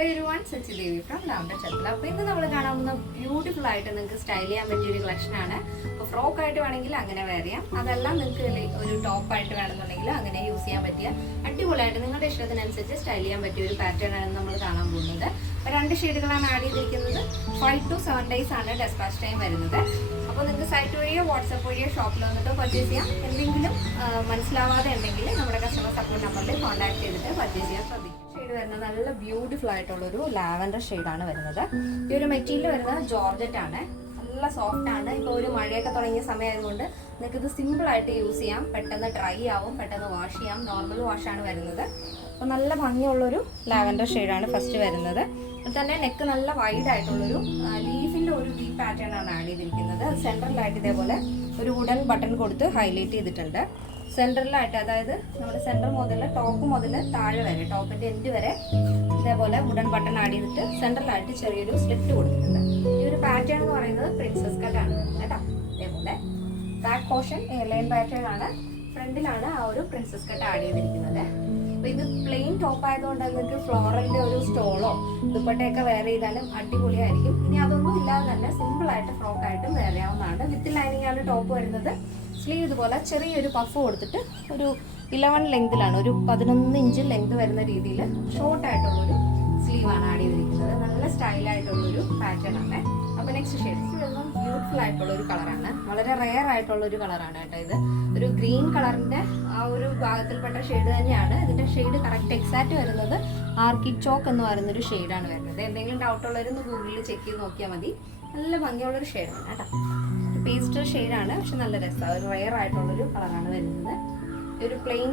Hello Sachi Devi from ലാംഡ ചത്തല അപ്പോൾ ഇന്ന് നമ്മൾ കാണാവുന്ന ബ്യൂട്ടിഫുൾ ആയിട്ട് നിങ്ങൾക്ക് സ്റ്റൈൽ ചെയ്യാൻ പറ്റിയ ഒരു കളക്ഷൻ ആണ്. അപ്പോൾ ഫ്രോക്ക് ആയിട്ട് വേണമെങ്കിൽ അങ്ങനെ വെയർ ചെയ്യാം. അതല്ല നിങ്ങൾക്ക് ഒരു ടോപ്പ് ആയിട്ട് വേണമെന്നുണ്ടെങ്കിൽ അങ്ങനെ യൂസ് ചെയ്യാൻ പറ്റിയ അടിപൊളിയായിട്ട് നിങ്ങളുടെ ഇഷ്ടത്തിനനുസരിച്ച് സ്റ്റൈൽ ചെയ്യാൻ പറ്റിയ ഒരു പാറ്റേൺ ആണ് നമ്മൾ കാണാൻ പോകുന്നത്. അപ്പോൾ രണ്ട് ഷെയ്ഡുകളാണ് ആഡ് ചെയ്തിരിക്കുന്നത്. ഫൈവ് ടു സെവൻ ഡേയ്സ് ആണ് ഡെസ്പാച്ച് ടൈം വരുന്നത്. അപ്പോൾ നിങ്ങൾക്ക് സൈറ്റ് വഴിയോ വാട്സപ്പ് വഴിയോ ഷോപ്പിൽ വന്നിട്ട് പർച്ചേസ് ചെയ്യാം. എന്തെങ്കിലും മനസ്സിലാവാതെ ഉണ്ടെങ്കിൽ നമ്മുടെ കസ്റ്റമർ സപ്പോർട്ട് നമ്പറിൽ കോൺടാക്ട് ചെയ്തിട്ട് പർച്ചേസ് ചെയ്യാൻ ശ്രദ്ധിക്കും ഷെയ്ഡ് വരുന്നത് നല്ല ബ്യൂട്ടിഫുൾ ആയിട്ടുള്ള ആയിട്ടുള്ളൊരു ലാവൻഡർ ഷെയ്ഡാണ് വരുന്നത്. ഈ ഒരു മെറ്റീരിയൽ വരുന്നത് ജോർജറ്റ് ആണ്. നല്ല സോഫ്റ്റ് ആണ്. ഇപ്പോൾ ഒരു മഴയൊക്കെ തുടങ്ങിയ സമയമായതുകൊണ്ട് നിങ്ങൾക്ക് ഇത് സിമ്പിൾ ആയിട്ട് യൂസ് ചെയ്യാം. പെട്ടെന്ന് ഡ്രൈ ആവും പെട്ടെന്ന് വാഷ് ചെയ്യാം. നോർമൽ വാഷ് ആണ് വരുന്നത്. അപ്പോൾ നല്ല ഭംഗിയുള്ളൊരു ലാവൻഡർ ഷെയ്ഡാണ് ഫസ്റ്റ് വരുന്നത്. തന്നെ നെക്ക് നല്ല വൈഡ് ആയിട്ടുള്ളൊരു ലീഫിന്റെ ഒരു വി പാറ്റേൺ ആണ് ആഡ് ചെയ്തിരിക്കുന്നത്. സെൻട്രലായിട്ട് ഇതേപോലെ ഒരു വുഡൻ ബട്ടൺ കൊടുത്ത് ഹൈലൈറ്റ് ചെയ്തിട്ടുണ്ട്. സെൻട്രലായിട്ട് അതായത് നമ്മുടെ സെന്റർ മുതൽ ടോപ്പ് മുതൽ താഴെ വരെ ടോപ്പിന്റെ എൻഡ് വരെ ഇതേപോലെ വുഡൻ ബട്ടൺ ആഡ് ചെയ്തിട്ട് സെന്ററിലായിട്ട് ചെറിയൊരു സ്ലിറ്റ് കൊടുത്തിട്ടുണ്ട്. ഈ ഒരു പാറ്റേൺ എന്ന് പറയുന്നത് പ്രിൻസസ് കട്ടാണ് കേട്ടോ? ഇതേപോലെ ബാക്ക് പോർഷൻ എയർലൈൻ പാറ്റേൺ ആണ്. ഫ്രണ്ടിലാണ് ആ ഒരു പ്രിൻസസ് കട്ട് ആഡ് ചെയ്തിരിക്കുന്നത്. അപ്പോൾ ഇത് പ്ലെയിൻ ടോപ്പ് ആയതുകൊണ്ട് നിങ്ങൾക്ക് ഫ്ലോറലിന്റെ ഒരു സ്റ്റോളോ ദുപ്പട്ടയൊക്കെ വെയർ ചെയ്താലും അടിപൊളിയായിരിക്കും. ഇനി അതൊന്നും ഇല്ലാതെ തന്നെ സിമ്പിളായിട്ട് ഫ്രോക്കായിട്ടും വെയർ ചെയ്യാവുന്നതാണ്. വിത്ത് ലൈനിങ് ആണ് ടോപ്പ് വരുന്നത്. സ്ലീവ് ഇതുപോലെ ചെറിയൊരു പഫ് കൊടുത്തിട്ട് ഒരു ഇലവൻ ലെങ്തിലാണ് ഒരു പതിനൊന്ന് ഇഞ്ച് ലെങ്ത് വരുന്ന രീതിയിൽ ഷോർട്ട് ആയിട്ടുള്ളൊരു സ്ലീവ് ആണ് ആഡ് ചെയ്തിരിക്കുന്നത്. നല്ല സ്റ്റൈലായിട്ടുള്ളൊരു പാറ്റേൺ ആണ്. അപ്പോൾ നെക്സ്റ്റ് ഷെയ്ഡ് വരുമ്പം ബ്യൂട്ടിഫുൾ ആയിട്ടുള്ള ഒരു കളറാണ് വളരെ റെയർ ആയിട്ടുള്ള ഒരു കളറാണ് കേട്ടോ ഇത്. ഒരു ഗ്രീൻ കളറിന്റെ ആ ഒരു ഭാഗത്തിൽപ്പെട്ട ഷെയ്ഡ് തന്നെയാണ്. ഇതിന്റെ ഷെയ്ഡ് കറക്റ്റ് എക്സാക്റ്റ് വരുന്നത് ആർക്കി ചോക്ക് എന്ന് പറയുന്ന ഒരു ഷെയ്ഡാണ് വരുന്നത്. എന്തെങ്കിലും ഡൗട്ട് ഉള്ളവരൊന്ന് ഗൂഗിളിൽ ചെക്ക് ചെയ്ത് നോക്കിയാൽ മതി. നല്ല ഭംഗിയുള്ളൊരു ഷെയ്ഡാണ് കേട്ടോ. പേസ്റ്റൽ ഷെയ്ഡാണ്. പക്ഷെ നല്ല രസമാണ് ഒരു റയർ ആയിട്ടുള്ളൊരു കളറാണ് വരുന്നത്. ഒരു പ്ലെയിൻ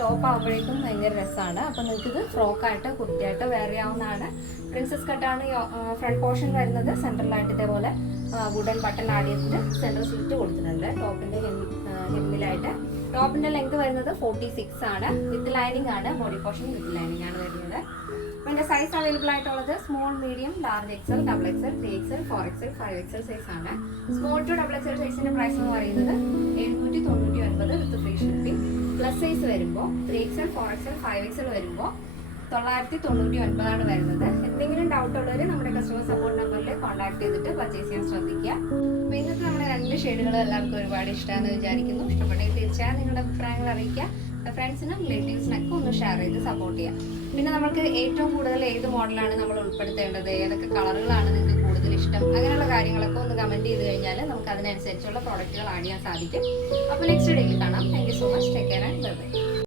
ടോപ്പ് ആകുമ്പോഴേക്കും ഭയങ്കര രസമാണ് അപ്പം നിങ്ങൾക്ക് ഇത് ഫ്രോക്കായിട്ട് കുർത്തിയായിട്ട് വെയർ ചെയ്യാവുന്നതാണ്. പ്രിൻസസ് കട്ടാണ് ഫ്രണ്ട് പോർഷൻ വരുന്നത്. സെൻട്രലായിട്ട് ഇതേപോലെ wooden button add central slit കൊടുത്തിട്ടുണ്ട്. ടോപ്പിന്റെ ഹെമ്മിലായിട്ട് ടോപ്പിന്റെ ലെങ്ത് വരുന്നത് ഫോർട്ടി സിക്സ് ആണ്. വിത്ത് ലൈനിങ് ആണ്. ബോഡി പോർഷൻ വിത്ത് ലൈനിങ് ആണ് വരുന്നത്. പിന്നെ സൈസ് അവൈലബിൾ ആയിട്ടുള്ളത് small medium large XL double XL three XL four XL five XL size ആണ്. സ്മോൾ ടു ഡബിൾ എക്സൽ സൈസിന്റെ പ്രൈസ് എന്ന് പറയുന്നത് എഴുന്നൂറ്റി സൈസ് വരുമ്പോൾ three XL four XL five XL വരുമ്പോൾ തൊള്ളായിരത്തി തൊണ്ണൂറ്റി ഒൻപതാണ് വരുന്നത്. എന്തെങ്കിലും ഡൗട്ട് ഉള്ളവർ നമ്മുടെ കസ്റ്റമർ സപ്പോർട്ട് നമ്പറിൽ കോൺടാക്ട് ചെയ്തിട്ട് പർച്ചേസ് ചെയ്യാൻ ശ്രദ്ധിക്കുക. അപ്പോൾ ഇന്നത്തെ നമ്മുടെ രണ്ട് ഷെയ്ഡുകൾ എല്ലാവർക്കും ഒരുപാട് ഇഷ്ടമാണെന്ന് വിചാരിക്കുന്നു. ഇഷ്ടപ്പെട്ടെങ്കിൽ തീർച്ചയായും നിങ്ങളുടെ അഭിപ്രായങ്ങൾ അറിയിക്കുക. ഫ്രണ്ട്സിനും റിലേറ്റീവ്സിനൊക്കെ ഒന്ന് ഷെയർ ചെയ്ത് സപ്പോർട്ട് ചെയ്യാം പിന്നെ നമുക്ക് ഏറ്റവും കൂടുതൽ ഏത് മോഡലാണ് നമ്മൾ ഉൾപ്പെടുത്തേണ്ടത്? ഏതൊക്കെ കളറുകളാണ് നിങ്ങൾക്ക് ഇഷ്ടം. അങ്ങനെയുള്ള കാര്യങ്ങളൊക്കെ ഒന്ന് കമന്റ് ചെയ്ത് കഴിഞ്ഞാൽ നമുക്ക് അതിനനുസരിച്ചുള്ള പ്രോഡക്റ്റുകൾ ആഡ് ചെയ്യാൻ സാധിക്കും. അപ്പോൾ നെക്സ്റ്റ് ഡേയിൽ കാണാം. Thank so much take care and bye bye